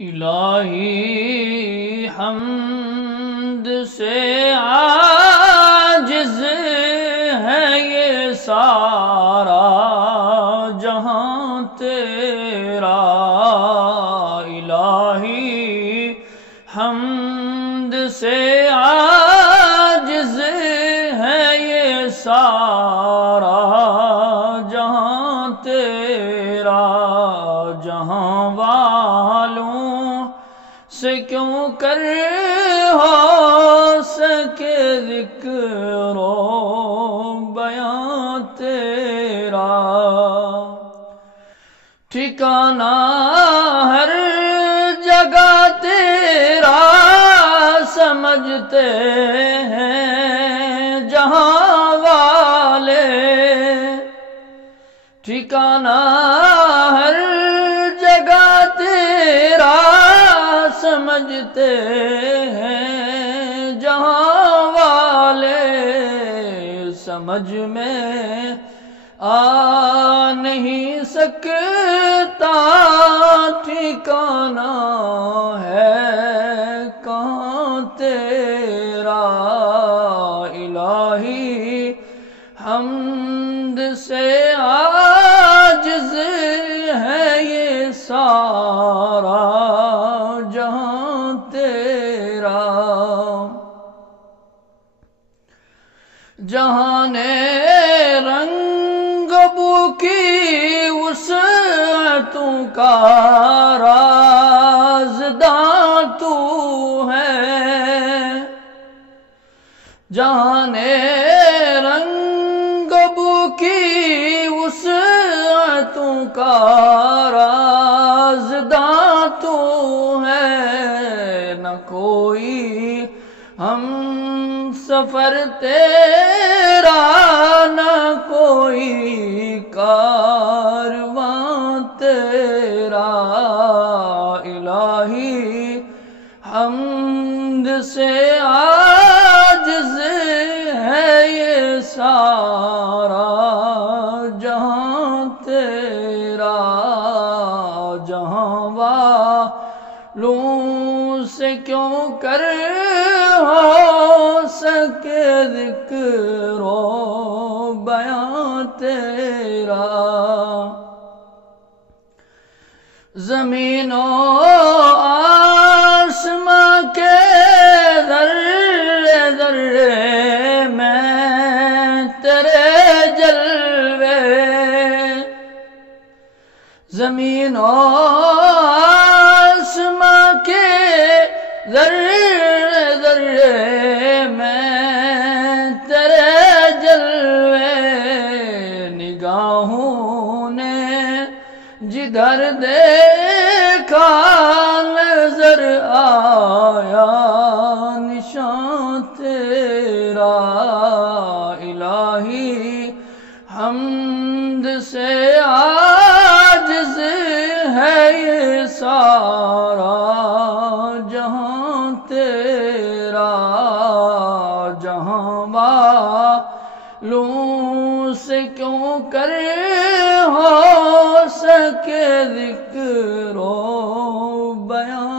الہی حمد سے عاجز ہے یہ سارا جہاں تیرا، الہی حمد سے عاجز ہے یہ سارا جہاں تیرا، جہاں والوں سے کیوں کر ہو سکے ذکر و بیان تیرا، ٹھکانہ ہر جگہ تیرا سمجھتے ہیں جہاں والے، ٹھکانہ ہر جگہ تیرا سمجھتے ہیں جہاں والے، سمجھ میں آ نہیں سکتا ٹھکانہ ہے کہاں تیرا، الہی حمد سے عاجز ہے یہ سارا جہاں تیرا، جہان رنگ بو کی وسعتوں کا رازداں تو ہے، جہان رنگ بو کی وسعتوں کا رازداں تو ہے، نہ کوئی ہم سفر تیرا نہ کوئی کارواں تیرا، الہی حمد سے عاجز ہے یہ سارا جہاں تیرا، جہاں والوں سے کیوں کر ہو سکے ذکر و بیان تیرا، زمین و آسماں کے ذرے ذرے میں تیرے جلوے، زمین و آسماں کے ذرے ذرے میں تیرے جلوے، نگاہوں نے جدھر دیکھا نظر آیا نشان تیرا، الہی حمد سے عاجز ہے یہ سارا جہاں تیرا، جہاں والوں سے کیوں کر ہو سکے ذکر و بیان